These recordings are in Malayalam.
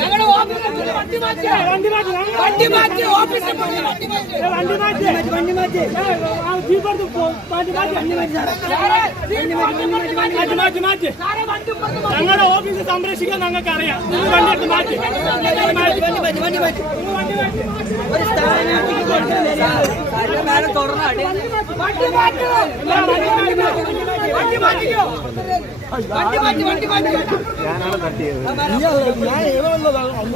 ഞങ്ങളുടെ വണ്ടി മാറ്റി വണ്ടി മാറ്റി. വണ്ടി മാറ്റി ഓഫീസിൽ വണ്ടി മാറ്റി വണ്ടി മാറ്റി വണ്ടി മാറ്റി മാറ്റി മാറ്റി മാറ്റി ഞങ്ങളുടെ ഓഫീസ് സംരക്ഷിക്കാൻ ഞങ്ങൾക്ക് അറിയാം നിങ്ങൾ വണ്ടി എടുത്ത് മാറ്റി വണ്ടി മാറ്റി ഒരു സ്ഥാനാർത്ഥിക്ക് മേലെ തുറന്നാടി വണ്ടി മാറ്റി വണ്ടി മാറ്റിക്കോ വണ്ടി മാറ്റി വണ്ടി മാറ്റി കാലുമാറികളെ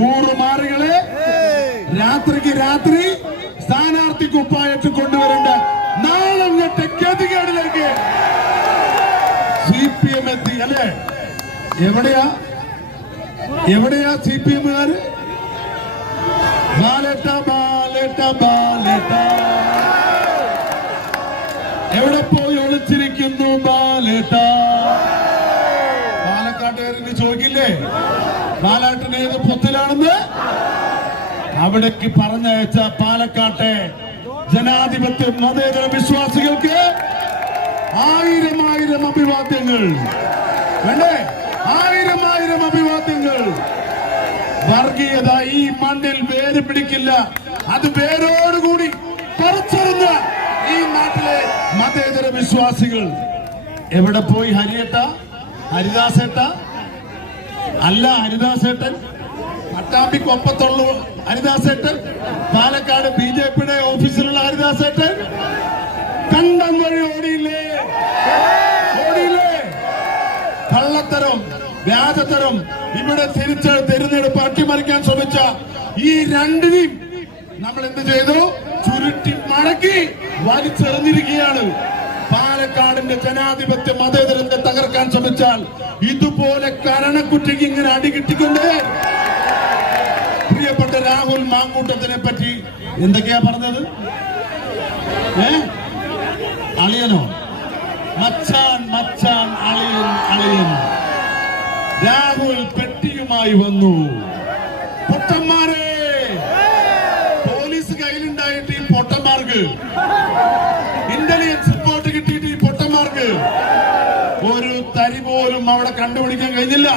ഊറുമാറികളെ രാത്രിക്ക് രാത്രി സ്ഥാനാർത്ഥി കുപ്പായത്ത് കൊണ്ടുവരേണ്ട നാളം കെട്ട ഗതികേടിലേക്ക് സി പി എം എത്തി അല്ലേ? എവിടെയാ? എവിടെയാ സി പി എമ്മുകാര് ബാലേട്ട. എവിടെ പോയി ഒളിച്ചിരിക്കുന്നു ബാലേട്ട? പാലക്കാട്ടുകാരന് ചോദിക്കില്ലേ? പാലാട്ടിന് ഏത് പൊത്തിലാണെന്ന് അവിടേക്ക് പറഞ്ഞയച്ച പാലക്കാട്ടെ ജനാധിപത്യ മതേതര വിശ്വാസികൾക്ക് ആയിരം ആയിരം അഭിവാദ്യങ്ങൾ. വേണ്ടേ ആയിരം ആയിരം അഭിവാദ്യങ്ങൾ. വർഗീയത ഈ മണ്ണിൽ വേര് പിടിക്കില്ല. അത് വേരോടുകൂടി പറിച്ചെറിഞ്ഞ ഈ നാട്ടിലെ മതേതര വിശ്വാസികൾ. എവിടെ പോയി ഹരിയേട്ട? ഹരിദാസേട്ട? അല്ല ഹരിദാസേട്ടൻ. പട്ടാമ്പിക്കൊപ്പത്തുള്ള ഹരിദാസേട്ടൻ. പാലക്കാട് ബി ജെ പിയുടെ ഓഫീസിലുള്ള ഹരിദാസേട്ടൻ. കണ്ടം വഴി ഓടിയില്ലേ? ഓടിയില്ലേ? കള്ളത്തരം വ്യാജത്തരം ഇവിടെ തിരിച്ച് തിരഞ്ഞെടുപ്പ് അട്ടിമറിക്കാൻ ശ്രമിച്ച ഈ രണ്ടിനെയും നമ്മൾ എന്ത് ചെയ്തു? ചുരുട്ടി മടക്കി വലിച്ചെറിഞ്ഞിരിക്കുകയാണ്. പാലക്കാടിന്റെ ജനാധിപത്യ മതേതരത്തെ തകർക്കാൻ ശ്രമിച്ചാൽ ഇതുപോലെ കരണക്കുറ്റിക്ക് ഇങ്ങനെ അടികിട്ടിക്കൊണ്ട് പ്രിയപ്പെട്ട രാഹുൽ മാങ്കൂട്ടത്തിനെ പറ്റി എന്തൊക്കെയാ പറഞ്ഞത്? ഏ? അളിയനോ? മച്ചാൻ മച്ചാൻ അളിയൻ അളിയൻ. രാഹുൽ പെട്ടിയുമായി വന്നു. പൊട്ടന്മാരെ! പോലീസ് കയ്യിലുണ്ടായിട്ട് ഈ പൊട്ടന്മാർക്ക് ഇന്റലിജൻസ് റിപ്പോർട്ട് കിട്ടിയിട്ട് ഈ പൊട്ടന്മാർക്ക് ഒരു തരി പോലും അവിടെ കണ്ടുപിടിക്കാൻ കഴിഞ്ഞില്ല.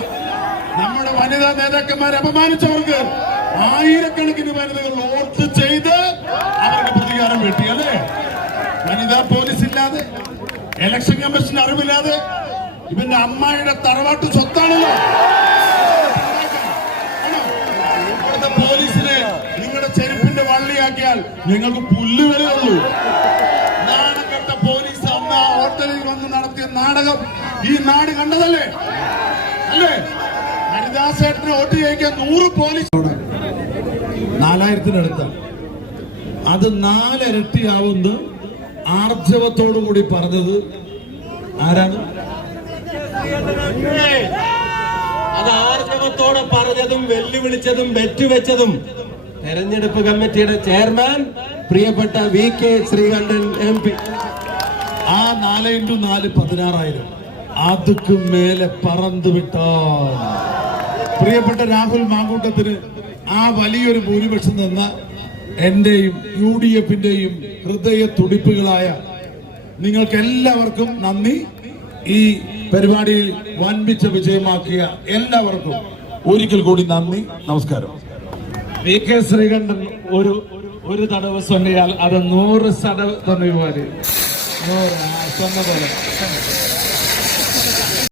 നമ്മുടെ വനിതാ നേതാക്കന്മാരെ അപമാനിച്ചവർക്ക് ആയിരക്കണക്കിന് വനിതകൾ വോട്ട് ചെയ്ത് അവർക്ക് പ്രതികാരം വെട്ടി അല്ലേ? വനിതാ പോലീസ് ഇല്ലാതെ ഇലക്ഷൻ കമ്മീഷൻ അറിവില്ലാതെ ഇവന്റെ അമ്മായിയുടെ തറവാട്ട് സ്വത്താണല്ലോ. പോലീസിനെ നിങ്ങളുടെ ചെരുപ്പിന്റെ വള്ളിയാക്കിയാൽ നിങ്ങൾക്ക് പുല്ല് ഉള്ളൂ നാണം പോലീസ് അന്ന് ആ ഹോട്ടലിൽ വന്ന് നടത്തിയ നാടകം ഈ നാട് കണ്ടതല്ലേ? അല്ലേ? ഹരിദാസേട്ടന് വോട്ട് ചെയ്യിക്കാൻ നൂറ് പോലീസ് നാലായിരത്തിനടുത്ത. അത് നാലിരട്ടിയാവുന്ന ആർജവത്തോടു കൂടി പറഞ്ഞത് ആരാണ്? അത് ആർജവത്തോടെ പറഞ്ഞതും വെല്ലുവിളിച്ചതും വെറ്റുവെച്ചതും തെരഞ്ഞെടുപ്പ് കമ്മിറ്റിയുടെ ചെയർമാൻ പ്രിയപ്പെട്ട V K Sreekandan M P. ആ നാല് ഇന്റു നാല് പതിനാറായിരം. അതുക്കും മേലെ പറന്ന് വിട്ടോ പ്രിയപ്പെട്ട രാഹുൽ മാങ്കൂട്ടത്തിന് ആ വലിയൊരു ഭൂരിപക്ഷം നിന്ന എന്റെയും യു ഡി എഫിന്റെയും ഹൃദയ തുടിപ്പുകളായ നിങ്ങൾക്ക് എല്ലാവർക്കും നന്ദി. ഈ പരിപാടിയിൽ വൻപിച്ച വിജയമാക്കിയ എല്ലാവർക്കും ഒരിക്കൽ കൂടി നന്ദി. നമസ്കാരം. വി കെ ശ്രീകണ്ഠൻ ഒരു ഒരു തടവ് സ്വന്നയാൽ അത് നൂറ് സടവ് തന്നെ പോലെ നൂറ് പോലെ